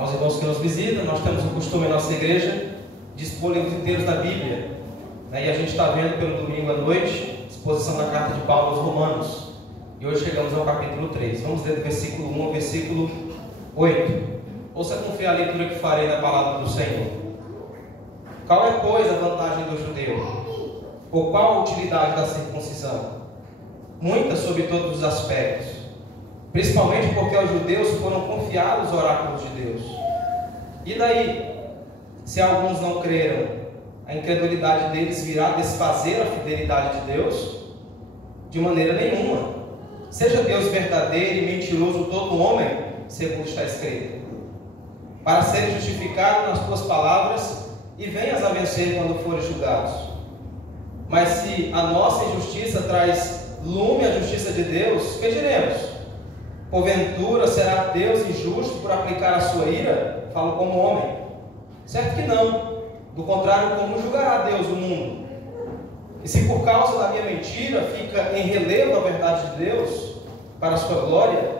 aos irmãos que nos visitam. Nós temos o costume em nossa igreja de expor livros inteiros da Bíblia, né? E a gente está vendo pelo domingo à noite exposição da carta de Paulo aos Romanos, e hoje chegamos ao capítulo 3. Vamos ler do versículo 1 ao versículo 8. Ouça com fé a leitura que farei na palavra do Senhor. Qual é, pois, a vantagem do judeu? Ou qual a utilidade da circuncisão? Muitas sobre todos os aspectos, principalmente porque aos judeus foram confiados os oráculos de Deus. E daí, se alguns não creram, a incredulidade deles virá desfazer a fidelidade de Deus? De maneira nenhuma. Seja Deus verdadeiro e mentiroso todo homem, segundo está escrito, para serem justificados nas tuas palavras e venhas a vencer quando forem julgados. Mas se a nossa injustiça traz lume à justiça de Deus, que diremos? Porventura será Deus injusto por aplicar a sua ira? Falo como homem. Certo que não. Do contrário, como julgará Deus o mundo? E se por causa da minha mentira fica em relevo a verdade de Deus para a sua glória,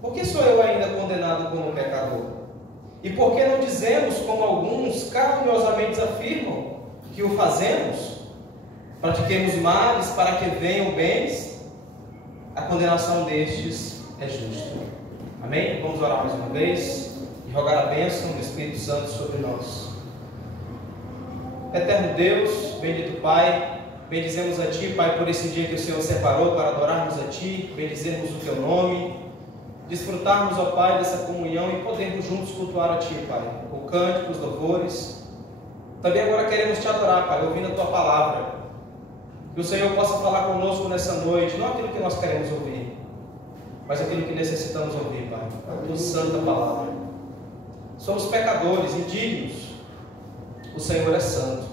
por que sou eu ainda condenado como pecador? E por que não dizemos, como alguns caluniosamente afirmam, que o fazemos? Pratiquemos males para que venham bens? A condenação destes é justa. Amém? Vamos orar mais uma vez e rogar a bênção do Espírito Santo sobre nós. Eterno Deus, bendito Pai, bendizemos a Ti, Pai, por esse dia que o Senhor separou para adorarmos a Ti, bendizermos o Teu nome, desfrutarmos, ó Pai, dessa comunhão e podermos juntos cultuar a Ti, Pai, com cânticos, louvores. Também agora queremos Te adorar, Pai, ouvindo a Tua palavra. Que o Senhor possa falar conosco nessa noite, não aquilo que nós queremos ouvir, mas aquilo que necessitamos ouvir, Pai, a Tua santa palavra. Somos pecadores, indignos, o Senhor é santo,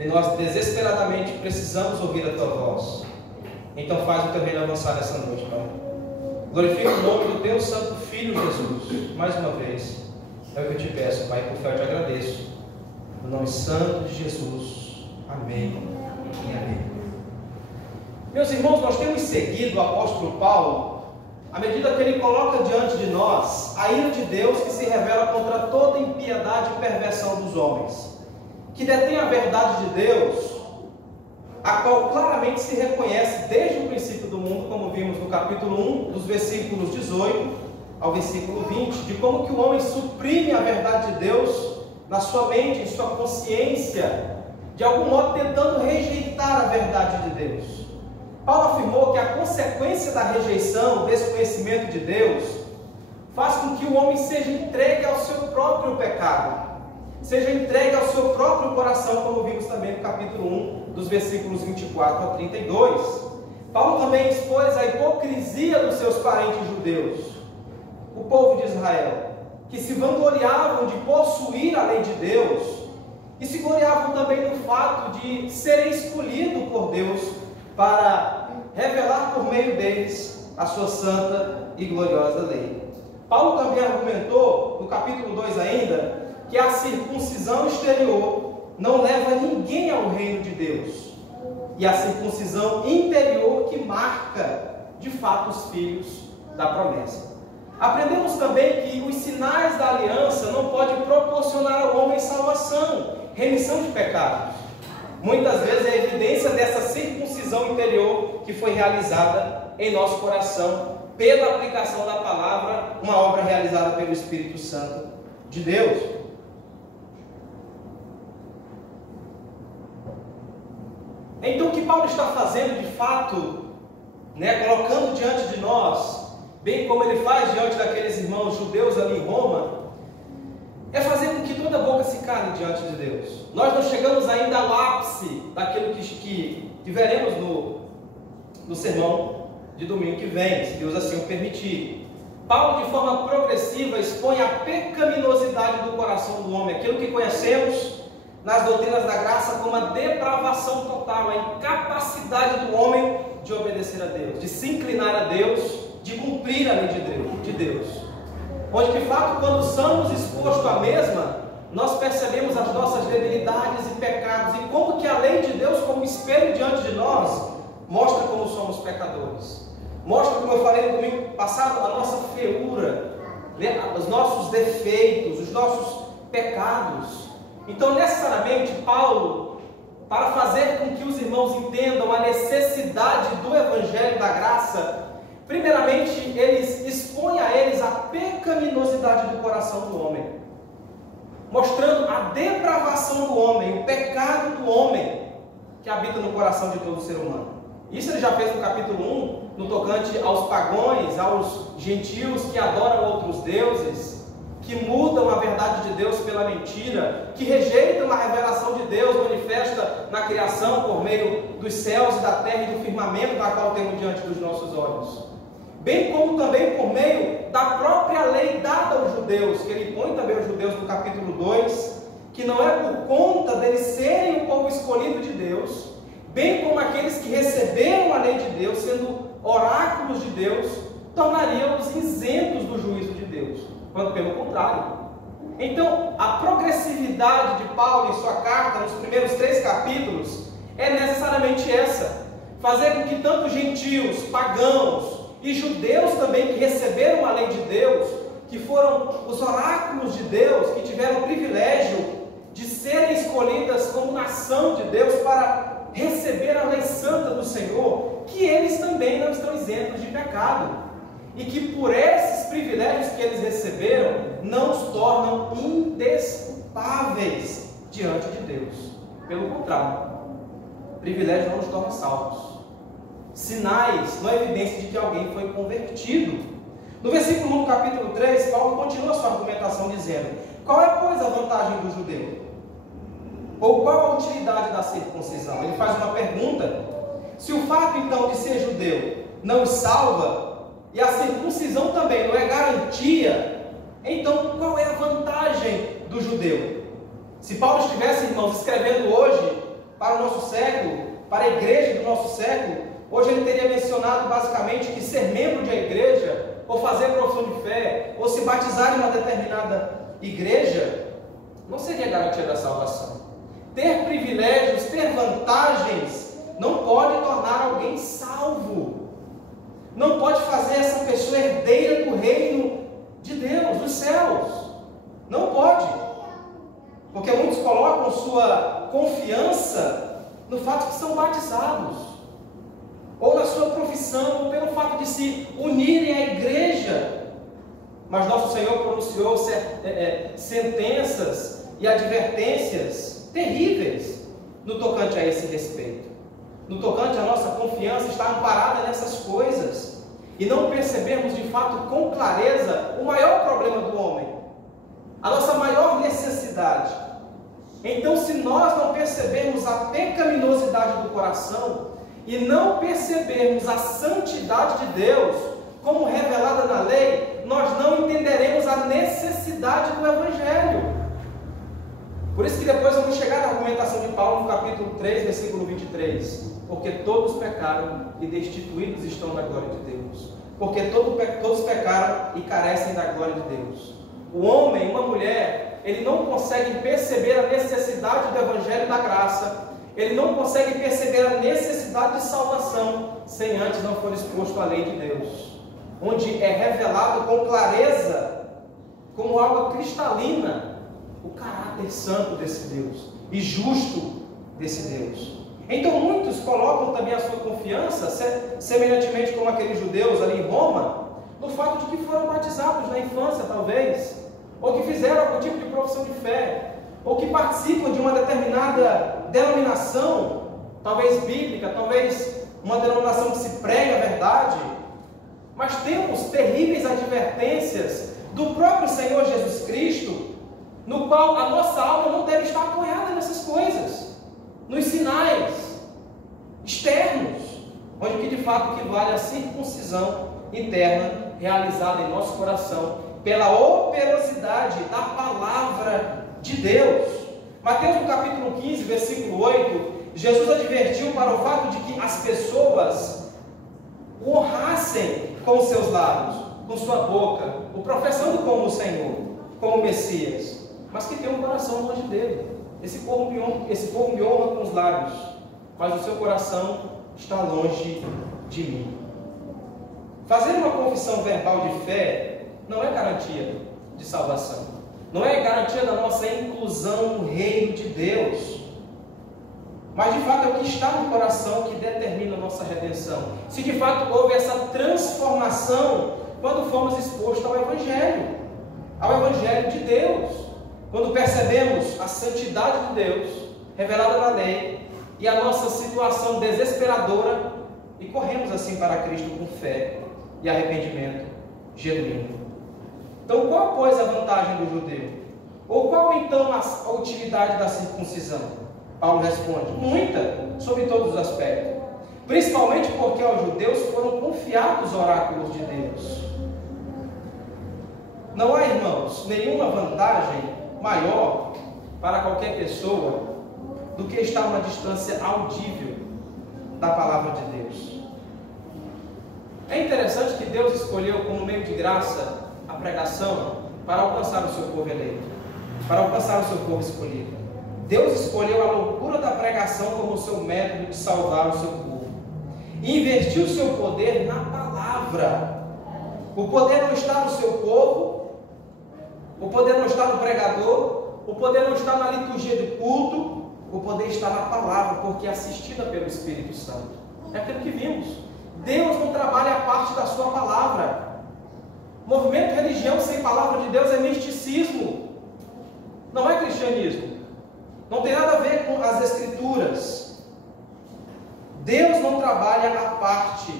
e nós desesperadamente precisamos ouvir a Tua voz. Então faz o Teu reino avançar nessa noite, Pai. Glorifica o nome do Teu santo Filho Jesus, mais uma vez, é o que eu te peço, Pai, por fé eu te agradeço, no nome santo de Jesus, amém e amém. Meus irmãos, nós temos seguido o apóstolo Paulo, à medida que ele coloca diante de nós a ira de Deus que se revela contra toda impiedade e perversão dos homens, que detém a verdade de Deus, a qual claramente se reconhece desde o princípio do mundo, como vimos no capítulo 1, dos versículos 18 ao versículo 20, de como que o homem suprime a verdade de Deus na sua mente, em sua consciência, de algum modo tentando rejeitar a verdade de Deus. Paulo afirmou que a consequência da rejeição, desse conhecimento de Deus, faz com que o homem seja entregue ao seu próprio pecado, seja entregue ao seu próprio coração, como vimos também no capítulo 1, dos versículos 24 ao 32. Paulo também expôs a hipocrisia dos seus parentes judeus, o povo de Israel, que se vangloriavam de possuir a lei de Deus, e se gloriavam também no fato de serem escolhidos por Deus para revelar por meio deles a sua santa e gloriosa lei. Paulo também argumentou, no capítulo 2 ainda, que a circuncisão exterior não leva ninguém ao reino de Deus, e a circuncisão interior que marca, de fato, os filhos da promessa. Aprendemos também que os sinais da aliança não podem proporcionar ao homem salvação, remissão de pecados. Muitas vezes é a evidência dessa circuncisão interior que foi realizada em nosso coração pela aplicação da palavra, uma obra realizada pelo Espírito Santo de Deus. Então o que Paulo está fazendo de fato, colocando diante de nós, bem como ele faz diante daqueles irmãos judeus ali em Roma, é fazer com que toda boca se cale diante de Deus. Nós não chegamos ainda ao ápice daquilo que veremos no sermão de domingo que vem, se Deus assim o permitir. Paulo, de forma progressiva, expõe a pecaminosidade do coração do homem, aquilo que conhecemos nas doutrinas da graça como a depravação total, a incapacidade do homem de obedecer a Deus, de se inclinar a Deus, de cumprir a lei de Deus. Onde, de fato, quando somos expostos à mesma, nós percebemos as nossas debilidades e pecados, e como que a lei de Deus, como espelho diante de nós, mostra como somos pecadores. Mostra, como eu falei no domingo passado, a nossa feiura, os nossos defeitos, os nossos pecados. Então, necessariamente, Paulo, para fazer com que os irmãos entendam a necessidade do Evangelho da Graça, primeiramente, eles expõem a eles a pecaminosidade do coração do homem, mostrando a depravação do homem, o pecado do homem que habita no coração de todo ser humano. Isso ele já fez no capítulo 1, no tocante aos pagãos, aos gentios que adoram outros deuses, que mudam a verdade de Deus pela mentira, que rejeitam a revelação de Deus manifesta na criação por meio dos céus e da terra e do firmamento da qual temos diante dos nossos olhos. Bem como também por meio da própria lei dada aos judeus, que ele põe também aos judeus no capítulo 2, que não é por conta deles serem o povo escolhido de Deus, bem como aqueles que receberam a lei de Deus, sendo oráculos de Deus, tornariam-os isentos do juízo de Deus, quando pelo contrário. Então, a progressividade de Paulo em sua carta, nos primeiros 3 capítulos, é necessariamente essa: fazer com que tanto gentios, pagãos e judeus também que receberam a lei de Deus, que foram os oráculos de Deus, que tiveram o privilégio de serem escolhidas como nação de Deus para receber a lei santa do Senhor, que eles também não estão isentos de pecado, e que por esses privilégios que eles receberam, não os tornam indesculpáveis diante de Deus. Pelo contrário, privilégio não os torna salvos. Sinais, não é evidência de que alguém foi convertido. No versículo 1 do capítulo 3, Paulo continua sua argumentação dizendo: qual é, pois, a vantagem do judeu? Ou qual a utilidade da circuncisão? Ele faz uma pergunta: se o fato então de ser judeu não os salva, e a circuncisão também não é garantia, então qual é a vantagem do judeu? Se Paulo estivesse, irmãos, escrevendo hoje para o nosso século, para a igreja do nosso século, hoje ele teria mencionado basicamente que ser membro de uma igreja, ou fazer profissão de fé, ou se batizar em uma determinada igreja, não seria garantia da salvação. Ter privilégios, ter vantagens, não pode tornar alguém salvo. Não pode fazer essa pessoa herdeira do reino de Deus, dos céus. Não pode. Porque muitos colocam sua confiança no fato de que são batizados, ou na sua profissão, ou pelo fato de se unirem à igreja. Mas nosso Senhor pronunciou sentenças e advertências terríveis no tocante a esse respeito. No tocante à nossa confiança está amparada nessas coisas, e não percebemos de fato com clareza o maior problema do homem, a nossa maior necessidade. Então, se nós não percebermos a pecaminosidade do coração e não percebermos a santidade de Deus como revelada na lei, nós não entenderemos a necessidade do Evangelho. Por isso que depois vamos chegar na argumentação de Paulo no capítulo 3, versículo 23. Porque todos pecaram e destituídos estão da glória de Deus. Porque todos pecaram e carecem da glória de Deus. O homem, uma mulher, ele não consegue perceber a necessidade do Evangelho da Graça. Ele não consegue perceber a necessidade de salvação sem antes não for exposto à lei de Deus, onde é revelado com clareza, como água cristalina, o caráter santo desse Deus e justo desse Deus. Então muitos colocam também a sua confiança, semelhantemente como aqueles judeus ali em Roma, no fato de que foram batizados na infância, talvez, ou que fizeram algum tipo de profissão de fé, ou que participam de uma determinada denominação, talvez bíblica, talvez uma denominação que se prega a verdade. Mas temos terríveis advertências do próprio Senhor Jesus Cristo, no qual a nossa alma não deve estar apoiada nessas coisas, nos sinais externos, onde o que de fato equivale à circuncisão interna realizada em nosso coração pela operosidade da palavra de Deus. Mateus no capítulo 15, versículo 8, Jesus advertiu para o fato de que as pessoas o honrassem com os seus lábios, com sua boca, o professando como o Senhor, como o Messias, mas que tem um coração longe dele. Esse povo me honra com os lábios, mas o seu coração está longe de mim. Fazer uma confissão verbal de fé não é garantia de salvação. Não é garantia da nossa inclusão no reino de Deus. Mas de fato é o que está no coração que determina a nossa redenção. Se de fato houve essa transformação quando fomos expostos ao Evangelho de Deus. Quando percebemos a santidade de Deus revelada na lei e a nossa situação desesperadora e corremos assim para Cristo com fé e arrependimento genuíno. Então qual, pois, a vantagem do judeu? Ou qual então a utilidade da circuncisão? Paulo responde: muita, sobre todos os aspectos. Principalmente porque aos judeus foram confiados os oráculos de Deus. Não há, irmãos, nenhuma vantagem maior para qualquer pessoa do que estar a uma distância audível da palavra de Deus. É interessante que Deus escolheu como meio de graça a pregação para alcançar o seu povo eleito, para alcançar o seu povo escolhido. Deus escolheu a loucura da pregação como o seu método de salvar o seu povo e investiu o seu poder na palavra. O poder não está no seu povo, o poder não está no pregador, o poder não está na liturgia de culto, o poder está na palavra, porque é assistida pelo Espírito Santo. É aquilo que vimos. Deus não trabalha a parte da sua palavra. Movimento religião sem palavra de Deus é misticismo, não é cristianismo. Não tem nada a ver com as Escrituras. Deus não trabalha a parte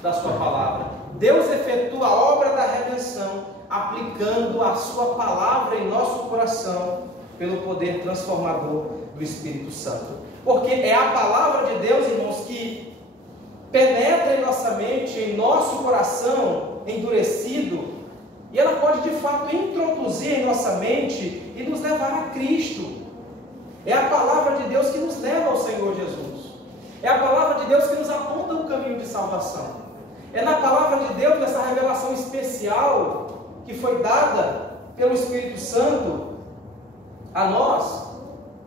da sua palavra. Deus efetua a obra da redenção aplicando a sua palavra em nosso coração pelo poder transformador do Espírito Santo. Porque é a palavra de Deus, irmãos, que penetra em nossa mente, em nosso coração endurecido, e ela pode de fato introduzir em nossa mente e nos levar a Cristo. É a palavra de Deus que nos leva ao Senhor Jesus. É a palavra de Deus que nos aponta o caminho de salvação. É na palavra de Deus, nessa revelação especial que foi dada pelo Espírito Santo a nós,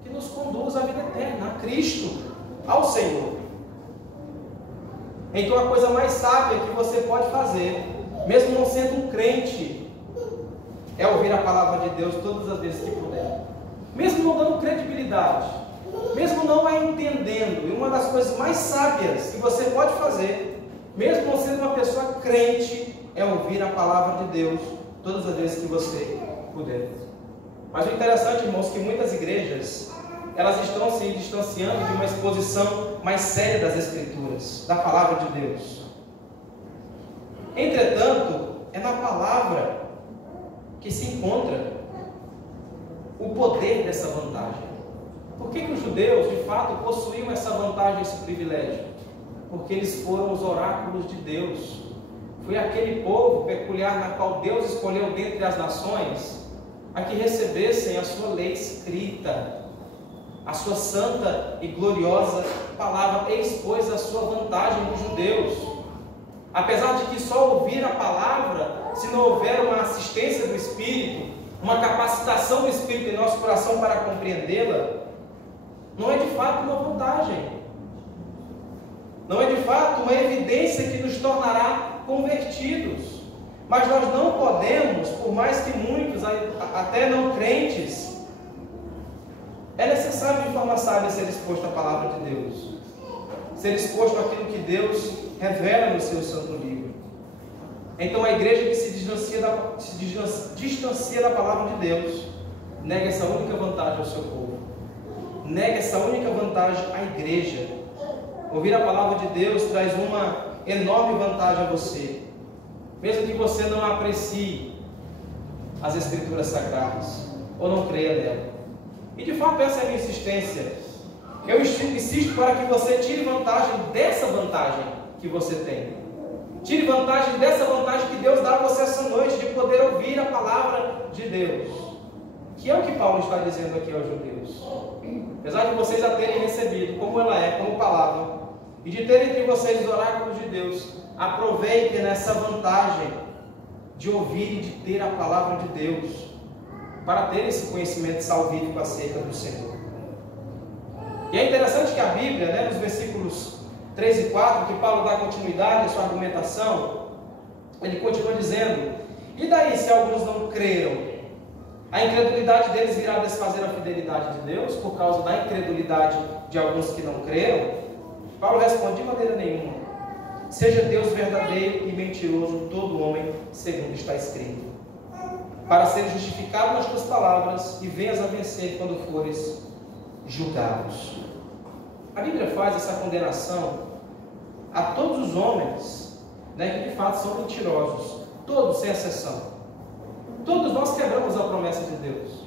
que nos conduz à vida eterna, a Cristo, ao Senhor. Então a coisa mais sábia que você pode fazer, mesmo não sendo um crente, é ouvir a palavra de Deus todas as vezes que puder. Mesmo não dando credibilidade, mesmo não a entendendo. E uma das coisas mais sábias que você pode fazer, mesmo não sendo uma pessoa crente, é ouvir a palavra de Deus todas as vezes que você puder. Mas o interessante, irmãos, é que muitas igrejas, elas estão se distanciando de uma exposição mais séria das Escrituras, da palavra de Deus. Entretanto, é na palavra que se encontra o poder dessa vantagem. Por que os judeus, de fato, possuíam essa vantagem, esse privilégio? Porque eles foram os oráculos de Deus. Foi aquele povo peculiar na qual Deus escolheu dentre as nações a que recebessem a sua lei escrita, a sua santa e gloriosa palavra, expôs a sua vantagem dos judeus. Apesar de que só ouvir a palavra, se não houver uma assistência do Espírito, uma capacitação do Espírito em nosso coração para compreendê-la, não é de fato uma vantagem. Não é de fato uma evidência que nos tornará convertidos. Mas nós não podemos, por mais que muitos, até não crentes, é necessário de forma sábia ser exposto à palavra de Deus, ser exposto àquilo que Deus revela no seu santo livro. Então a igreja que se distancia da palavra de Deus, nega essa única vantagem ao seu povo, nega essa única vantagem à igreja. Ouvir a palavra de Deus traz uma enorme vantagem a você, mesmo que você não aprecie as Escrituras Sagradas, ou não creia nela. E de fato essa é a minha insistência. Eu insisto para que você tire vantagem dessa vantagem que você tem. Tire vantagem dessa vantagem que Deus dá a você essa noite, de poder ouvir a palavra de Deus, que é o que Paulo está dizendo aqui aos judeus. Apesar de vocês a terem recebido como ela é, como palavra, e de ter entre vocês os oráculos de Deus, aproveitem nessa vantagem de ouvir e de ter a palavra de Deus, para ter esse conhecimento salvífico acerca do Senhor. E é interessante que a Bíblia, nos versículos 3 e 4, que Paulo dá continuidade à sua argumentação, ele continua dizendo: E daí, se alguns não creram? A incredulidade deles virá desfazer a fidelidade de Deus por causa da incredulidade de alguns que não creram? Paulo responde: de maneira nenhuma. Seja Deus verdadeiro e mentiroso todo homem, segundo está escrito, para ser justificado nas tuas palavras e venhas a vencer quando fores julgados. A Bíblia faz essa condenação a todos os homens, que de fato são mentirosos, todos sem exceção. Todos nós quebramos a promessa de Deus.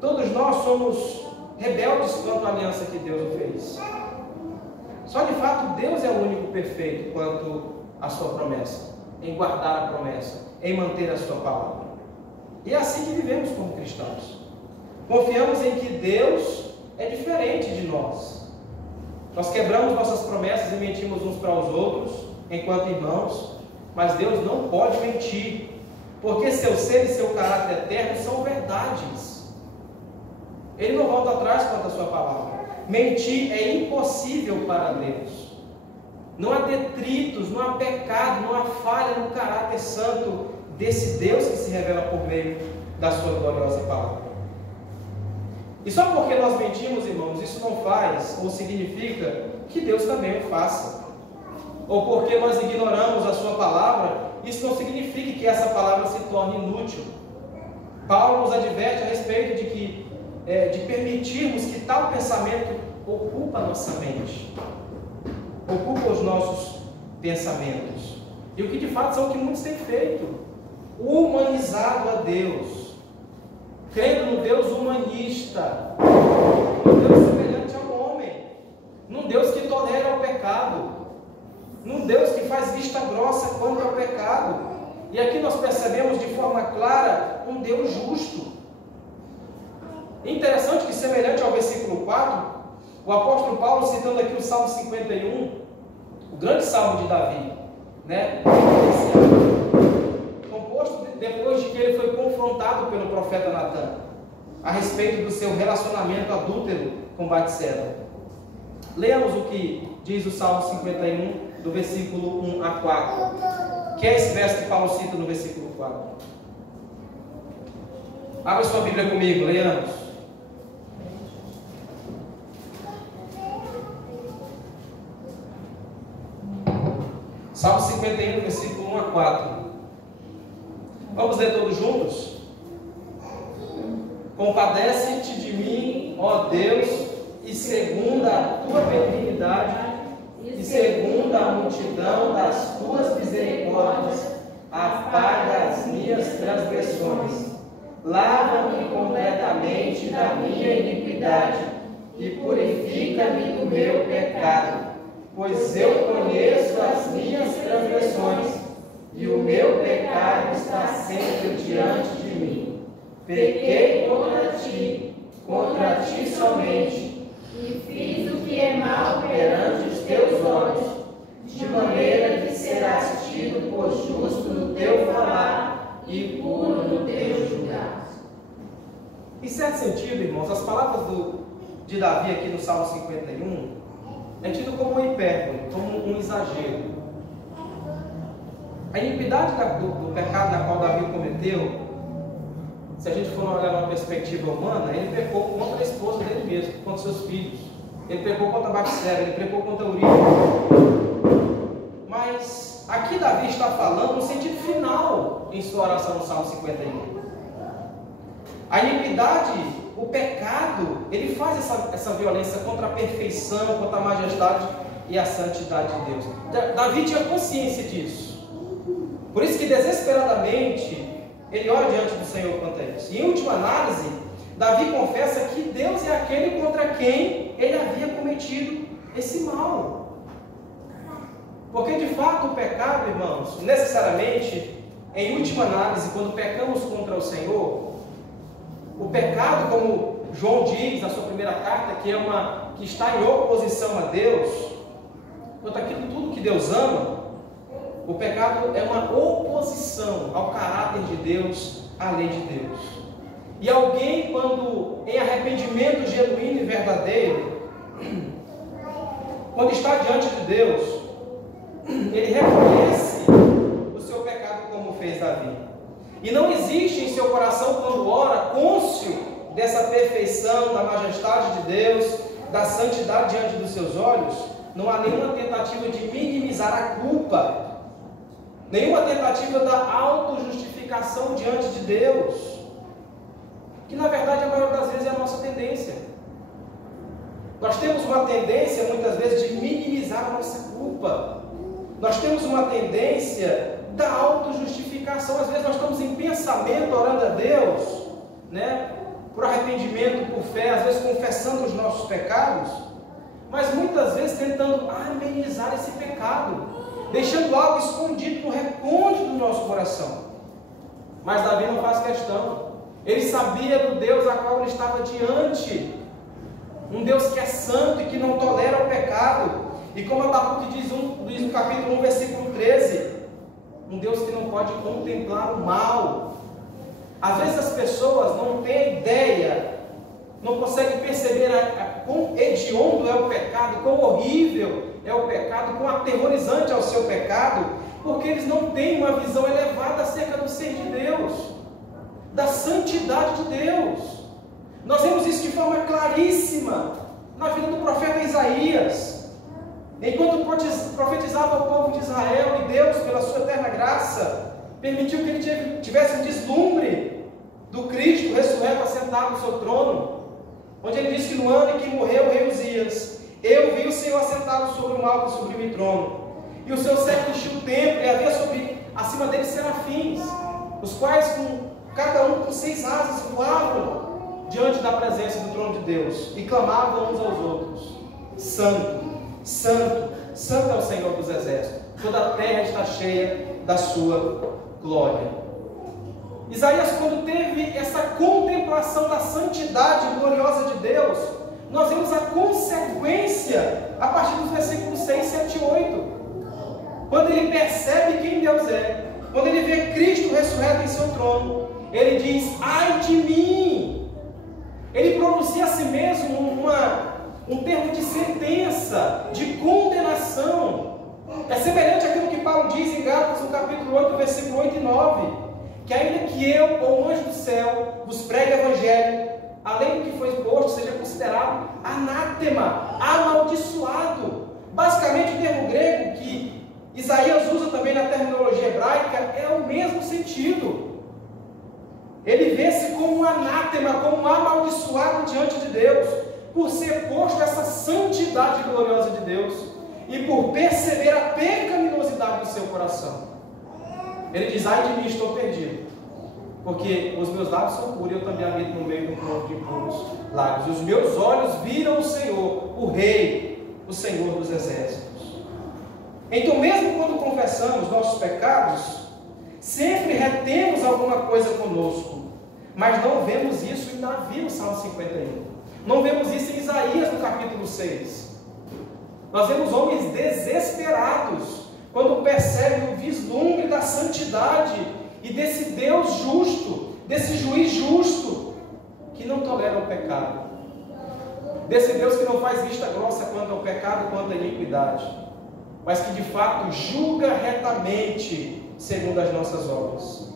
Todos nós somos rebeldes quanto à aliança que Deus fez. Só de fato Deus é o único perfeito quanto à sua promessa, em guardar a promessa, em manter a sua palavra. E é assim que vivemos como cristãos. Confiamos em que Deus é diferente de nós. Nós quebramos nossas promessas e mentimos uns para os outros, enquanto irmãos, mas Deus não pode mentir, porque seu ser e seu caráter eterno são verdades. Ele não volta atrás quanto à sua palavra. Mentir é impossível para Deus. Não há detritos, não há pecado, não há falha no caráter santo desse Deus que se revela por meio da sua gloriosa palavra. E só porque nós mentimos, irmãos, isso não faz ou significa que Deus também o faça. Ou porque nós ignoramos a sua palavra, isso não significa que essa palavra se torne inútil. Paulo nos adverte a respeito de permitirmos que tal pensamento ocupa a nossa mente, ocupa os nossos pensamentos. E o que de fato são o que muitos têm feito: humanizado a Deus, crendo no Deus humanista, no Deus semelhante ao homem, num Deus que tolera o pecado, num Deus que faz vista grossa quanto ao pecado. E aqui nós percebemos de forma clara um Deus justo. Interessante que, semelhante ao versículo 4, o apóstolo Paulo, citando aqui o Salmo 51, o grande salmo de Davi, composto depois de que ele foi confrontado pelo profeta Natã a respeito do seu relacionamento adúltero com Batseba. Leamos o que diz o Salmo 51, do versículo 1 a 4, que é esse verso que Paulo cita no versículo 4. Abra sua Bíblia comigo, leamos. Salmo 51, versículo 1 a 4. Vamos ler todos juntos? Compadece-te de mim, ó Deus, e segundo a tua benignidade, e segundo a multidão das tuas misericórdias, apaga as minhas transgressões. Lava-me completamente da minha iniquidade, e purifica-me do meu pecado. Pois eu conheço as minhas transgressões, e o meu pecado está sempre diante de mim. Pequei contra ti somente, e fiz o que é mal perante os teus olhos, de maneira que serás tido por justo no teu falar e puro no teu julgar. Em certo sentido, irmãos, as palavras de Davi aqui no Salmo 51 é tido como uma hipérbole, como um exagero. A iniquidade do pecado na qual Davi cometeu, se a gente for olhar uma perspectiva humana, ele pecou contra a esposa dele mesmo, contra seus filhos. Ele pecou contra Batseba, ele pecou contra Urias. Mas aqui Davi está falando no sentido final em sua oração no Salmo 51. A iniquidade, o pecado, ele faz essa violência contra a perfeição, contra a majestade e a santidade de Deus. Davi tinha consciência disso. Por isso que desesperadamente ele ora diante do Senhor quanto a isso. E em última análise, Davi confessa que Deus é aquele contra quem ele havia cometido esse mal. Porque de fato o pecado, irmãos, necessariamente, em última análise, quando pecamos contra o Senhor, o pecado, como João diz na sua primeira carta, que está em oposição a Deus, quanto aquilo tudo que Deus ama, o pecado é uma oposição ao caráter de Deus, à lei de Deus. E alguém, quando em arrependimento genuíno e verdadeiro, quando está diante de Deus, ele reconhece o seu pecado como fez Davi. e não existe em seu coração, quando ora, cônscio dessa perfeição, da majestade de Deus, da santidade diante dos seus olhos, não há nenhuma tentativa de minimizar a culpa, nenhuma tentativa da autojustificação diante de Deus, que na verdade a maior das vezes é a nossa tendência. Nós temos uma tendência muitas vezes de minimizar a nossa culpa, nós temos uma tendência da autojustificação. Às vezes nós estamos em pensamento orando a Deus, né, por arrependimento, por fé, às vezes confessando os nossos pecados, mas muitas vezes tentando amenizar esse pecado, deixando algo escondido no recôndito do nosso coração. Mas Davi não faz questão. Ele sabia do Deus a qual ele estava diante, um Deus que é santo e que não tolera o pecado. E como Abacuque diz no capítulo 1, versículo 13, um Deus que não pode contemplar o mal. Às vezes as pessoas não têm ideia, não conseguem perceber quão hediondo é o pecado, quão horrível é o pecado, quão aterrorizante é o seu pecado, porque eles não têm uma visão elevada acerca do ser de Deus, da santidade de Deus. Nós vemos isso de forma claríssima na vida do profeta Isaías. Enquanto profetizava ao povo de Israel, e Deus, pela sua eterna graça, permitiu que ele tivesse um deslumbre do Cristo ressurreto assentado no seu trono, onde ele disse que no ano em que morreu o rei Uzias, eu vi o Senhor assentado sobre um alto e sublime trono, e o seu cetro enchia o templo, e havia acima dele serafins, os quais, cada um com 6 asas, voavam diante da presença do trono de Deus, e clamavam uns aos outros: Santo, Santo, Santo é o Senhor dos exércitos, toda a terra está cheia da sua glória. Isaías, quando teve essa contemplação da santidade gloriosa de Deus, nós vemos a consequência a partir dos versículos 6, 7 e 8. Quando ele percebe quem Deus é, quando ele vê Cristo ressurreto em seu trono, ele diz: ai de mim! Ele pronuncia a si mesmo um termo de sentença, de condenação. É semelhante àquilo que Paulo diz em Gálatas, no capítulo 8, versículo 8 e 9, que ainda que eu, ou um anjo do céu, vos pregue o evangelho, além do que foi posto, seja considerado anátema, amaldiçoado. Basicamente o termo grego que Isaías usa também na terminologia hebraica é o mesmo sentido. Ele vê-se como um anátema, como um amaldiçoado diante de Deus, por ser posto essa santidade gloriosa de Deus e por perceber a pecaminosidade do seu coração. Ele diz: ai de mim, estou perdido, porque os meus lábios são puros e eu também habito no meio do povo de impuros lábios. Os meus olhos viram o Senhor, o Rei, o Senhor dos exércitos. Então, mesmo quando confessamos nossos pecados, sempre retemos alguma coisa conosco, mas não vemos isso em Davi no Salmo 51. Não vemos isso em Isaías no capítulo 6. Nós vemos homens desesperados quando percebem o vislumbre da santidade e desse Deus justo, desse juiz justo, que não tolera o pecado, desse Deus que não faz vista grossa quanto ao pecado, quanto à iniquidade, mas que de fato julga retamente segundo as nossas obras,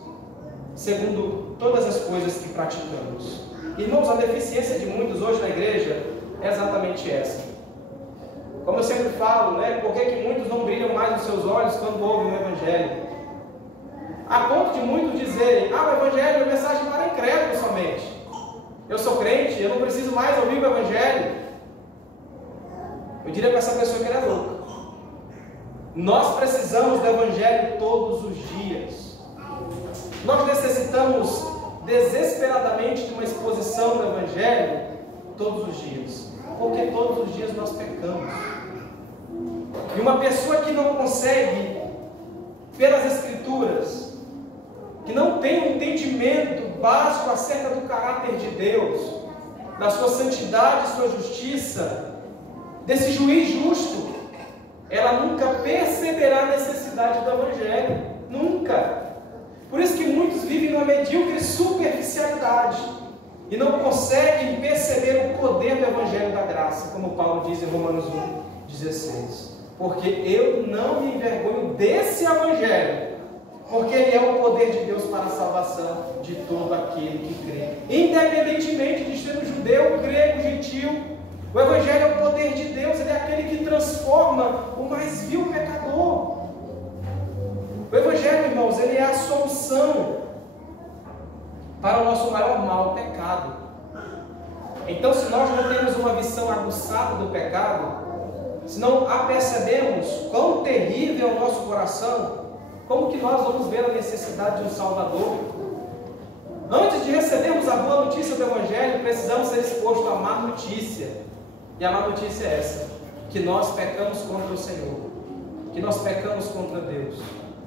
segundo todas as coisas que praticamos. Irmãos, a deficiência de muitos hoje na igreja é exatamente essa. Como eu sempre falo, né? Por que muitos não brilham mais nos seus olhos quando ouvem o Evangelho? A ponto de muitos dizerem: o Evangelho é uma mensagem para incrédulos somente. Eu sou crente, eu não preciso mais ouvir o Evangelho. Eu diria para essa pessoa que ela é louca. Nós precisamos do Evangelho todos os dias. Nós necessitamos desesperadamente de uma exposição do Evangelho todos os dias, porque todos os dias nós pecamos. E uma pessoa que não consegue, pelas Escrituras, que não tem um entendimento básico acerca do caráter de Deus, da sua santidade, sua justiça, desse juiz justo, ela nunca perceberá a necessidade do Evangelho, nunca. Por isso que muitos vivem numa medíocre superficialidade e não conseguem perceber o poder do Evangelho da graça, como Paulo diz em Romanos 1,16. Porque eu não me envergonho desse Evangelho, porque ele é o poder de Deus para a salvação aquele que crê. Independentemente de ser judeu, grego, gentil, o Evangelho é o poder de Deus, ele é aquele que transforma o mais vil pecador. O Evangelho, irmãos, ele é a solução para o nosso maior mal, o pecado. Então, se nós não temos uma visão aguçada do pecado, se não apercebemos quão terrível é o nosso coração, como que nós vamos ver a necessidade de um Salvador? Antes de recebermos a boa notícia do Evangelho, precisamos ser expostos à má notícia. E a má notícia é essa: que nós pecamos contra o Senhor, que nós pecamos contra Deus.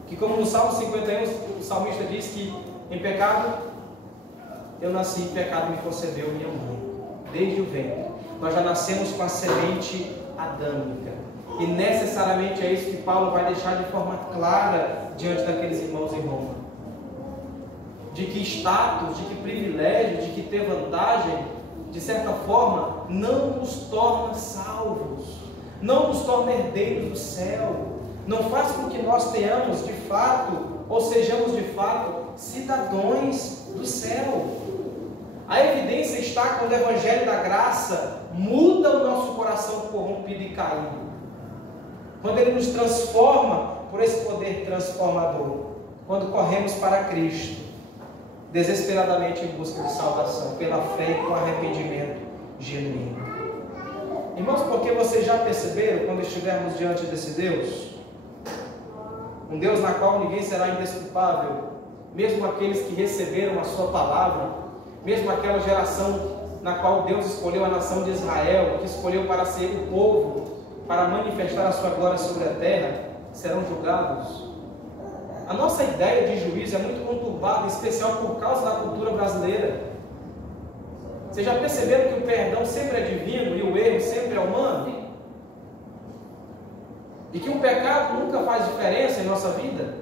Que, como no Salmo 51, o salmista diz que em pecado eu nasci, em pecado me concebeu minha mãe, desde o ventre. Nós já nascemos com a semente adâmica, e necessariamente é isso que Paulo vai deixar de forma clara diante daqueles irmãos em Roma: de que status, de que privilégio, de que ter vantagem, de certa forma, não nos torna salvos, não nos torna herdeiros do céu, não faz com que nós tenhamos de fato, ou sejamos de fato, cidadãos do céu. A evidência está quando o Evangelho da Graça muda o nosso coração corrompido e caído, quando ele nos transforma por esse poder transformador, quando corremos para Cristo, desesperadamente em busca de salvação, pela fé e com arrependimento genuíno. Irmãos, porque vocês já perceberam, quando estivermos diante desse Deus, um Deus na qual ninguém será indesculpável, mesmo aqueles que receberam a sua palavra, mesmo aquela geração na qual Deus escolheu a nação de Israel, que escolheu para ser o povo, para manifestar a sua glória sobre a terra, serão julgados. A nossa ideia de juízo é muito conturbada, em especial por causa da cultura brasileira. Vocês já perceberam que o perdão sempre é divino e o erro sempre é humano? E que o pecado nunca faz diferença em nossa vida?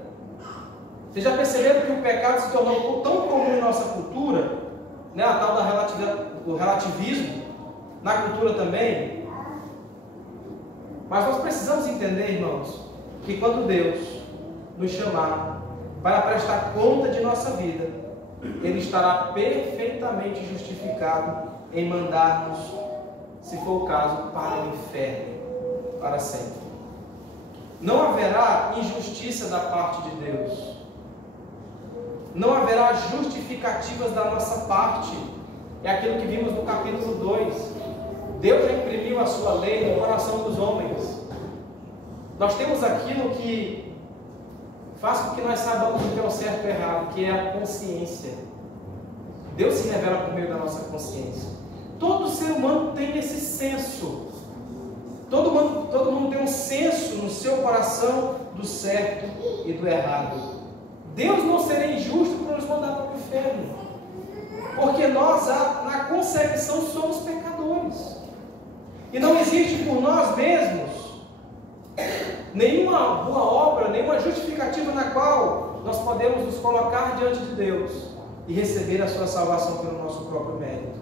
Vocês já perceberam que o pecado se tornou tão comum em nossa cultura, né? A tal do relativismo, na cultura também? Mas nós precisamos entender, irmãos, que quando Deus nos chamar para prestar conta de nossa vida, Ele estará perfeitamente justificado em mandar-nos, se for o caso, para o inferno, para sempre. Não haverá injustiça da parte de Deus. Não haverá justificativas da nossa parte. É aquilo que vimos no capítulo 2. Deus já imprimiu a sua lei no coração dos homens. Nós temos aquilo que faz com que nós saibamos o que é o certo e o errado, que é a consciência. Deus se revela por meio da nossa consciência. Todo ser humano tem esse senso. Todo mundo tem um senso no seu coração do certo e do errado. Deus não seria injusto por nos mandar para o inferno, porque nós, na concepção, somos pecadores. E não existe por nós mesmos nenhuma boa obra, nenhuma justificativa na qual nós podemos nos colocar diante de Deus e receber a sua salvação pelo nosso próprio mérito.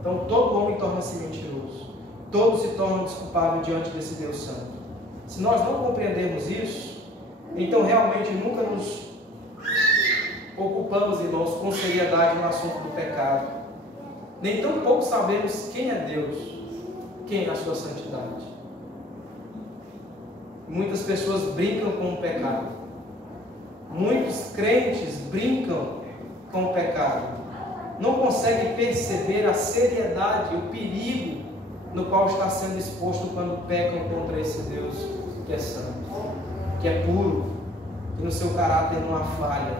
Então todo homem torna-se mentiroso, todos se tornam desculpáveis diante desse Deus Santo. Se nós não compreendermos isso, então realmente nunca nos ocupamos, irmãos, com seriedade no assunto do pecado. Nem tão pouco sabemos quem é Deus, quem é a sua santidade. Muitas pessoas brincam com o pecado. Muitos crentes brincam com o pecado. Não conseguem perceber a seriedade, o perigo no qual está sendo exposto quando pecam contra esse Deus que é santo, que é puro, que no seu caráter não há falha.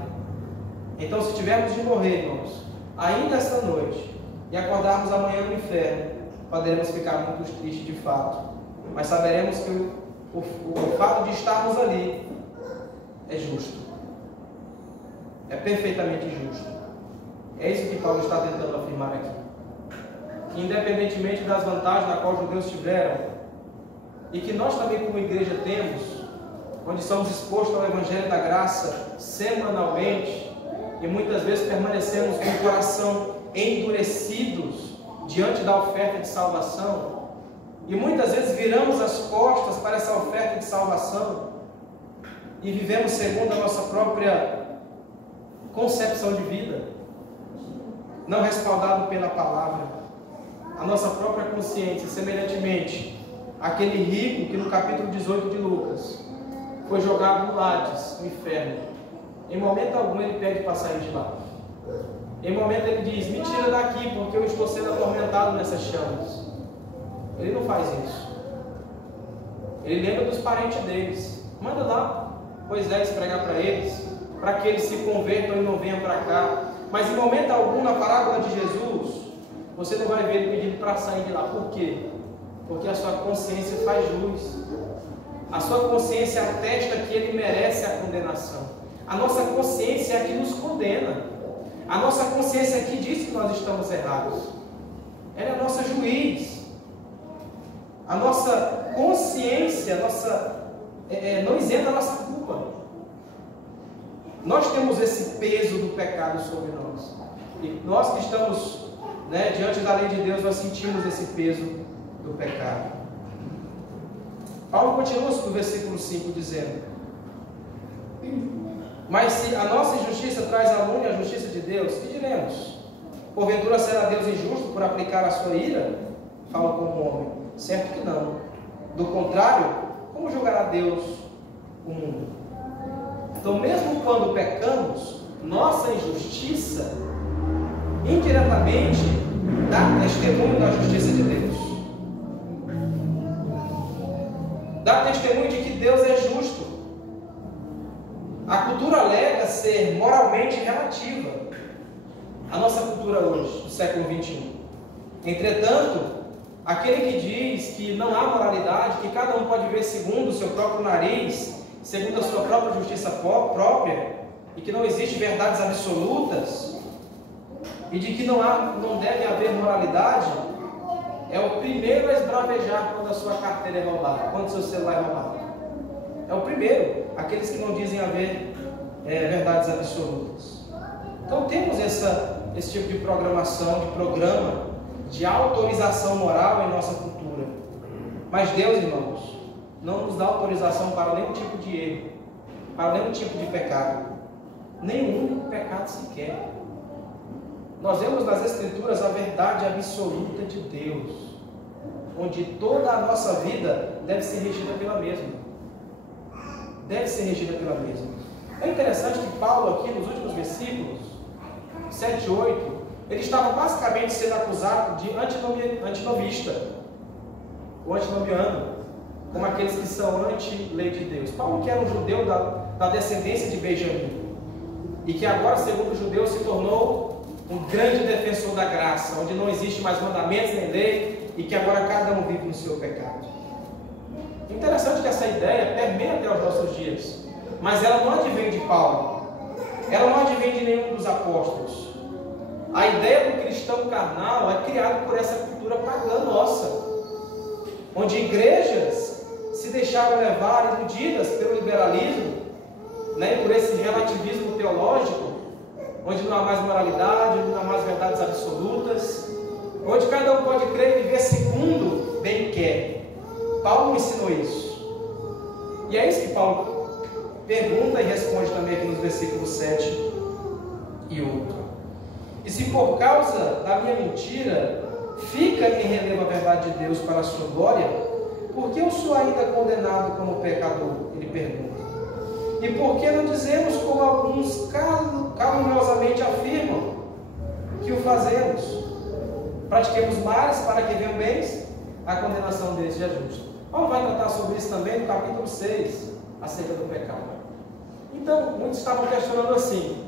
Então, se tivermos de morrer, irmãos, ainda esta noite, e acordarmos amanhã no inferno, poderemos ficar muito tristes de fato, mas saberemos que o fato de estarmos ali é justo, é perfeitamente justo. É isso que Paulo está tentando afirmar aqui. Que independentemente das vantagens na qual os judeus tiveram, e que nós também como igreja temos, onde somos expostos ao Evangelho da Graça semanalmente, e muitas vezes permanecemos com o coração endurecidos diante da oferta de salvação, e muitas vezes viramos as costas para essa oferta de salvação, e vivemos segundo a nossa própria concepção de vida. não respaldado pela palavra, a nossa própria consciência, semelhantemente àquele rico que no capítulo 18 de Lucas foi jogado no Hades, no inferno. Em momento algum ele pede para sair de lá. Em momento ele diz: me tira daqui porque eu estou sendo atormentado nessas chamas. Ele não faz isso. Ele lembra dos parentes deles. Manda lá Moisés pregar para eles, para que eles se convertam e não venham para cá. Mas em momento algum na parábola de Jesus, você não vai ver ele pedindo para sair de lá. Por quê? Porque a sua consciência faz jus. A sua consciência atesta que ele merece a condenação. A nossa consciência é a que nos condena. A nossa consciência é a que diz que nós estamos errados. Ela é a nossa juiz. A nossa consciência, não isenta a nossa culpa. Nós temos esse peso do pecado sobre nós. E nós que estamos diante da lei de Deus, nós sentimos esse peso do pecado. Paulo continua no versículo 5 dizendo: mas se a nossa injustiça traz à luz a justiça de Deus, que diremos? Porventura será Deus injusto por aplicar a sua ira? Fala como homem. Certo que não. Do contrário, como julgará Deus o mundo? Então, mesmo quando pecamos, nossa injustiça indiretamente dá testemunho da justiça de Deus. Dá testemunho de que Deus é justo. A cultura alega ser moralmente relativa. A nossa cultura hoje, do século XXI. Entretanto, aquele que diz que não há moralidade, que cada um pode ver segundo o seu próprio nariz, segundo a sua própria justiça própria, e que não existe verdades absolutas, e de que não deve haver moralidade, é o primeiro a esbravejar quando a sua carteira é roubada, quando o seu celular é roubado. É o primeiro, aqueles que não dizem haver verdades absolutas. Então temos esse tipo de programação, de programa, de autorização moral em nossa cultura. Mas Deus, irmãos, não nos dá autorização para nenhum tipo de erro, para nenhum tipo de pecado, nenhum pecado sequer. Nós vemos nas Escrituras a verdade absoluta de Deus, onde toda a nossa vida deve ser regida pela mesma. Deve ser regida pela mesma. É interessante que Paulo aqui nos últimos versículos 7 e 8, ele estava basicamente sendo acusado de antinomista, ou antinomiano, como aqueles que são anti-lei de Deus. Paulo, que era um judeu da descendência de Benjamim, e que agora, segundo os judeus, se tornou um grande defensor da graça, onde não existe mais mandamentos nem lei, e que agora cada um vive no seu pecado. Interessante que essa ideia permeia até os nossos dias, mas ela não advém de Paulo, ela não advém de nenhum dos apóstolos. A ideia do cristão carnal é criada por essa cultura pagã nossa, onde igrejas se deixaram levar, iludidas pelo liberalismo, por esse relativismo teológico, onde não há mais moralidade, onde não há mais verdades absolutas, onde cada um pode crer e viver segundo bem quer. Paulo ensinou isso. E é isso que Paulo pergunta e responde também aqui nos versículos 7 e 8. E se por causa da minha mentira fica em relevo a verdade de Deus para a sua glória, por que eu sou ainda condenado como pecador? Ele pergunta. E por que não dizemos como alguns caluniosamente afirmam que o fazemos? Pratiquemos males para que venham bens, a condenação deles é justa. Paulo vai tratar sobre isso também no capítulo 6, acerca do pecado. Então, muitos estavam questionando assim: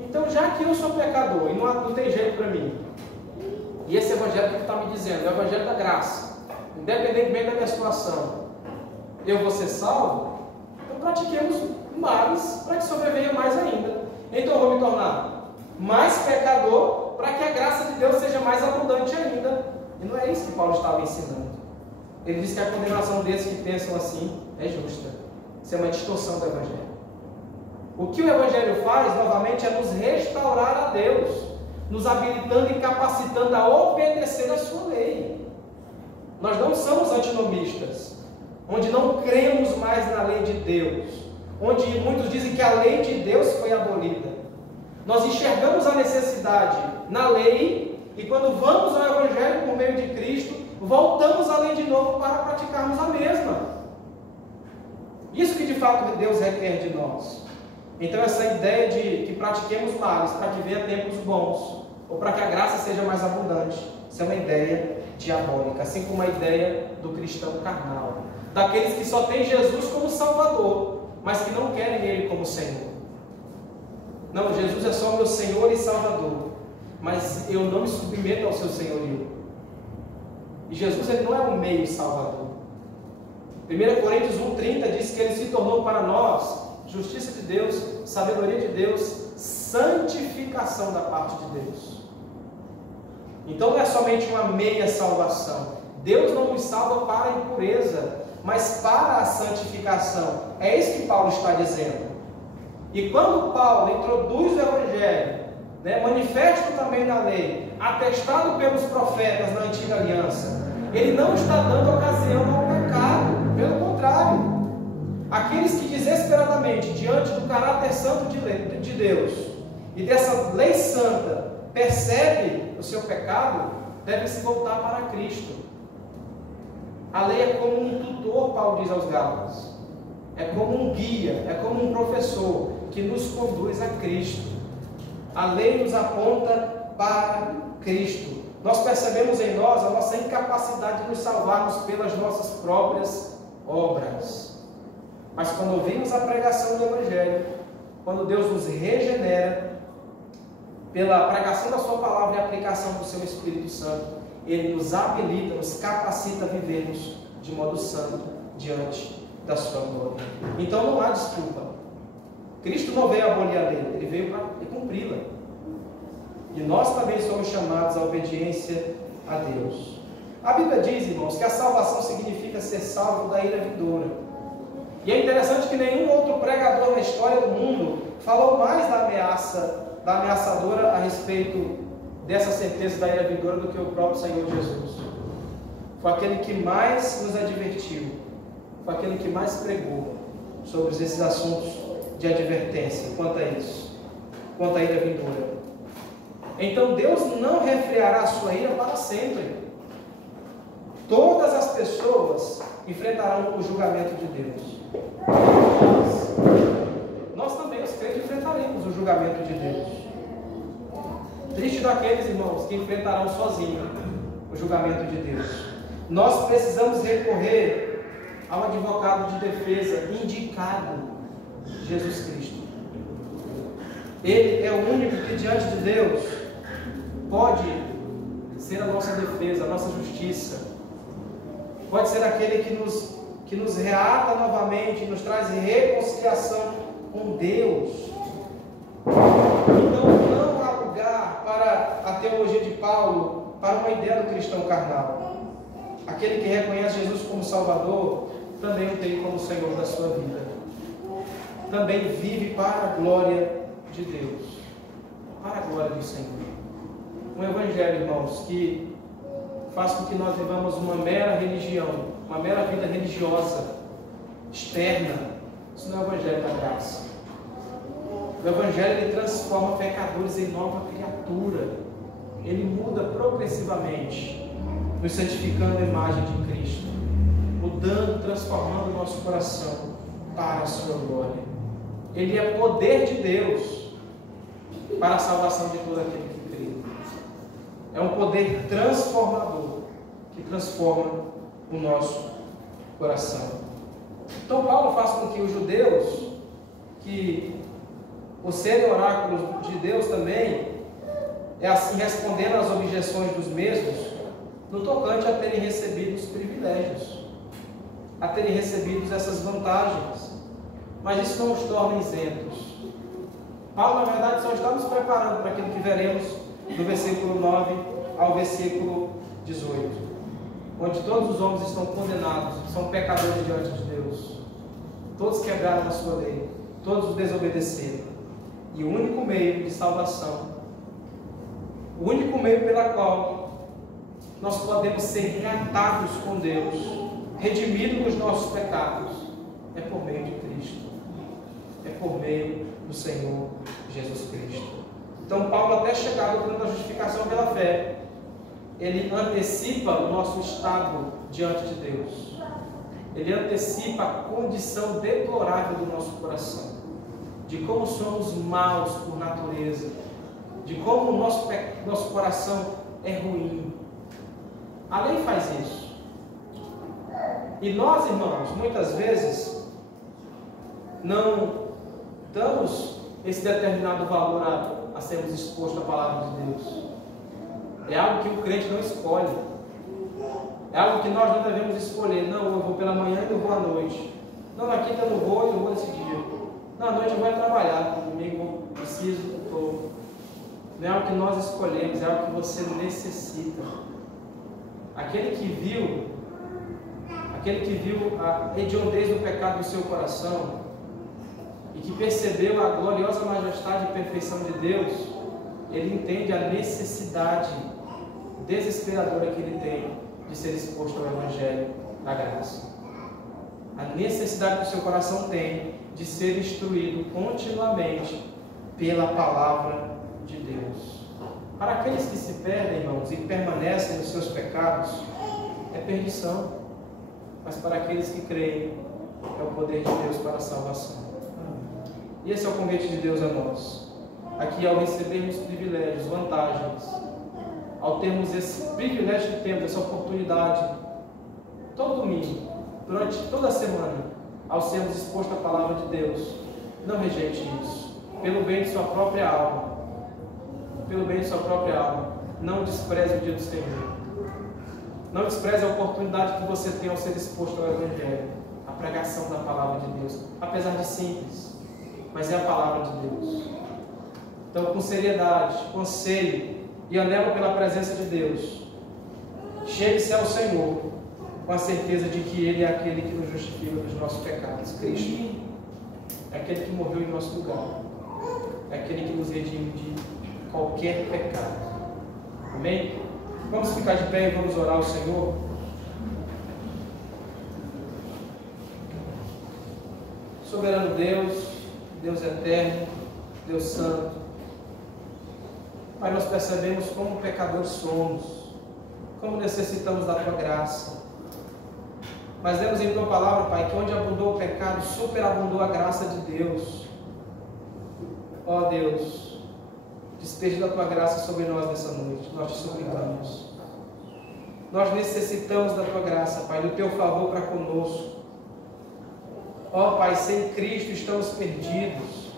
então, já que eu sou pecador e não tem jeito para mim, e esse evangelho que está me dizendo é o evangelho da graça, independentemente da minha situação, eu vou ser salvo, então pratiquemos mais para que sobrevenha mais ainda. Então eu vou me tornar mais pecador para que a graça de Deus seja mais abundante ainda. E não é isso que Paulo estava ensinando. Ele diz que a condenação desses que pensam assim é justa. Isso é uma distorção do evangelho. O que o evangelho faz, novamente, é nos restaurar a Deus, nos habilitando e capacitando a obedecer a sua lei. Nós não somos antinomistas, onde não cremos mais na lei de Deus, onde muitos dizem que a lei de Deus foi abolida. Nós enxergamos a necessidade na lei e quando vamos ao Evangelho por meio de Cristo, voltamos à lei de novo para praticarmos a mesma. Isso que de fato Deus requer de nós. Então essa ideia de que pratiquemos males para que venha tempos bons, ou para que a graça seja mais abundante, isso é uma ideia diabólica, assim como a ideia do cristão carnal, daqueles que só têm Jesus como Salvador, mas que não querem Ele como Senhor. Não, Jesus é só meu Senhor e Salvador, mas eu não me submeto ao seu senhorio. E Jesus ele não é o meio salvador. 1 Coríntios 1,30 diz que Ele se tornou para nós justiça de Deus, sabedoria de Deus, santificação da parte de Deus. Então não é somente uma meia salvação. Deus não nos salva para a impureza, mas para a santificação. É isso que Paulo está dizendo. E quando Paulo introduz o Evangelho, manifesto também na lei, atestado pelos profetas na antiga aliança, ele não está dando ocasião ao pecado, pelo contrário. Aqueles que desesperadamente, diante do caráter santo de Deus e dessa lei santa, percebem o seu pecado, devem se voltar para Cristo. A lei é como um tutor, Paulo diz aos Gálatas, é como um guia, é como um professor que nos conduz a Cristo. A lei nos aponta para Cristo. Nós percebemos em nós a nossa incapacidade de nos salvarmos pelas nossas próprias obras. Mas quando ouvimos a pregação do Evangelho, quando Deus nos regenera, pela pregação da sua palavra e aplicação do seu Espírito Santo, Ele nos habilita, nos capacita a vivermos de modo santo diante da sua glória. Então não há desculpa. Cristo não veio abolir a lei, Ele veio para cumpri-la. E nós também somos chamados à obediência a Deus. A Bíblia diz, irmãos, que a salvação significa ser salvo da ira vindoura. E é interessante que nenhum outro pregador na história do mundo falou mais da ameaçadora a respeito dessa sentença da ira vindoura do que o próprio Senhor Jesus. Foi aquele que mais nos advertiu, foi aquele que mais pregou sobre esses assuntos de advertência quanto a isso, quanto à ira vindoura. Então Deus não refreará a sua ira para sempre. Todas as pessoas enfrentarão o julgamento de Deus. Nós também, os crentes, enfrentaremos o julgamento de Deus. Triste daqueles, irmãos, que enfrentarão sozinhos o julgamento de Deus. Nós precisamos recorrer a um advogado de defesa indicado, Jesus Cristo. Ele é o único que diante de Deus pode ser a nossa defesa, a nossa justiça. Pode ser aquele que nos reata novamente, nos traz reconciliação com Deus. Então não há lugar para a teologia de Paulo, para uma ideia do cristão carnal. Aquele que reconhece Jesus como Salvador, também o tem como Senhor da sua vida. Também vive para a glória de Deus, para a glória do Senhor. Um evangelho, irmãos, que faz com que nós vivamos uma mera religião, uma mera vida religiosa, externa. Isso não é o evangelho da graça. O evangelho ele transforma pecadores em nova criatura. Ele muda progressivamente, nos santificando a imagem de Cristo, mudando, transformando o nosso coração para a sua glória. Ele é poder de Deus para a salvação de todo aquele que crê. É um poder transformador que transforma o nosso coração. Então Paulo faz com que os judeus, que por serem oráculos de Deus também, é assim respondendo às objeções dos mesmos, no tocante a terem recebido os privilégios, a terem recebido essas vantagens. Mas isso não os torna isentos. Paulo, na verdade, só está nos preparando para aquilo que veremos do versículo 9 ao versículo 18, onde todos os homens estão condenados, são pecadores diante de Deus. Todos quebraram a sua lei, todos desobedeceram. E o único meio de salvação, o único meio pela qual nós podemos ser reatados com Deus, redimidos dos nossos pecados, é por meio de Cristo. É por meio do Senhor Jesus Cristo. Então Paulo, até chegar ao plano da justificação pela fé, ele antecipa o nosso estado diante de Deus. Ele antecipa a condição deplorável do nosso coração, de como somos maus por natureza, de como o nosso coração é ruim. A lei faz isso. E nós, irmãos, muitas vezes não damos esse determinado valor a sermos expostos à palavra de Deus. É algo que o crente não escolhe. É algo que nós não devemos escolher. Não, eu vou pela manhã e eu vou à noite. Não, na quinta eu não vou e eu vou nesse dia. Não, à noite eu vou trabalhar. No domingo eu preciso, eu estou. Não é algo que nós escolhemos, é algo que você necessita. Aquele que viu a hediondez do pecado do seu coração e que percebeu a gloriosa majestade e perfeição de Deus, ele entende a necessidade desesperadora que ele tem de ser exposto ao Evangelho da graça. A necessidade que o seu coração tem de ser instruído continuamente pela palavra de Deus. Para aqueles que se perdem, irmãos, e permanecem nos seus pecados, é perdição. Mas para aqueles que creem, é o poder de Deus para a salvação. E esse é o convite de Deus a nós. Aqui, ao recebermos privilégios, vantagens, ao termos esse privilégio que temos, essa oportunidade, todo domingo, durante toda a semana, ao sermos expostos à palavra de Deus, não rejeite isso, pelo bem de sua própria alma. Pelo bem de sua própria alma, não despreze o dia do Senhor. Não despreze a oportunidade que você tem ao ser exposto ao Evangelho, a pregação da palavra de Deus, apesar de simples, mas é a palavra de Deus. Então, com seriedade, com anseio e anelo pela presença de Deus, chegue-se ao Senhor com a certeza de que Ele é aquele que nos justifica dos nossos pecados. Cristo é aquele que morreu em nosso lugar, é aquele que nos redime de qualquer pecado. Amém? Vamos ficar de pé e vamos orar ao Senhor. Soberano Deus, Deus eterno, Deus santo, Pai, nós percebemos como pecadores somos, como necessitamos da Tua graça. Mas lemos em Tua palavra, Pai, que onde abundou o pecado, superabundou a graça de Deus. Ó Deus, despeje da Tua graça sobre nós nessa noite, nós te suplicamos. Nós necessitamos da Tua graça, Pai, do Teu favor para conosco. Ó Pai, sem Cristo estamos perdidos.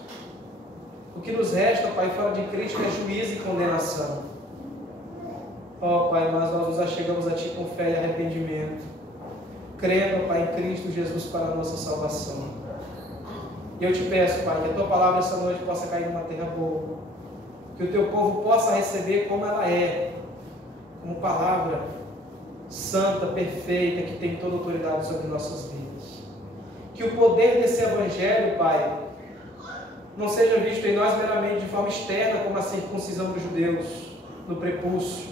O que nos resta, Pai, fora de Cristo é juízo e condenação. Ó Pai, mas nós nos achegamos a Ti com fé e arrependimento, crendo, Pai, em Cristo Jesus para a nossa salvação. E eu te peço, Pai, que a Tua palavra essa noite possa cair numa terra boa, que o Teu povo possa receber como ela é, como palavra santa, perfeita, que tem toda a autoridade sobre nossas vidas. Que o poder desse Evangelho, Pai, não seja visto em nós meramente de forma externa, como a circuncisão dos judeus no prepúcio,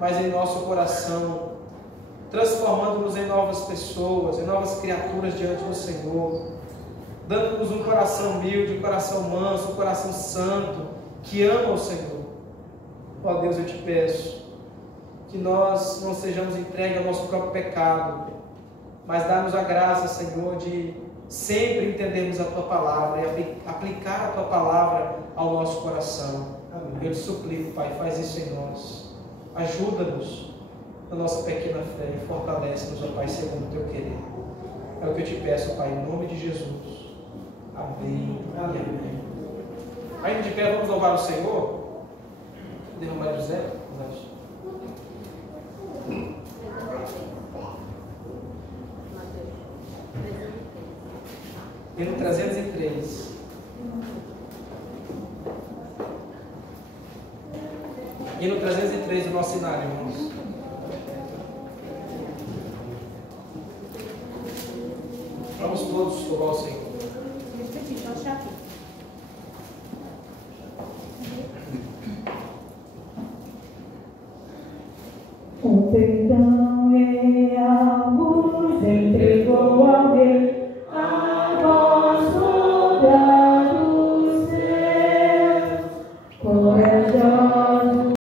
mas em nosso coração, transformando-nos em novas pessoas, em novas criaturas diante do Senhor, dando-nos um coração humilde, um coração manso, um coração santo, que ama o Senhor. Ó Deus, eu te peço que nós não sejamos entregues ao nosso próprio pecado, mas dá-nos a graça, Senhor, de sempre entendermos a Tua palavra e aplicar a Tua palavra ao nosso coração. Eu te suplico, Pai, faz isso em nós. Ajuda-nos na nossa pequena fé e fortalece-nos, ó Pai, segundo o Teu querer. É o que eu te peço, Pai, em nome de Jesus. Amém. Amém. Ainda de pé, vamos louvar o Senhor. Derramar José. Hino 303. Hino 303 do nosso cenário, irmãos. Vamos todos louvar o Senhor. O perdão real nos entregou ao Rei. A voz sobra dos céus. coração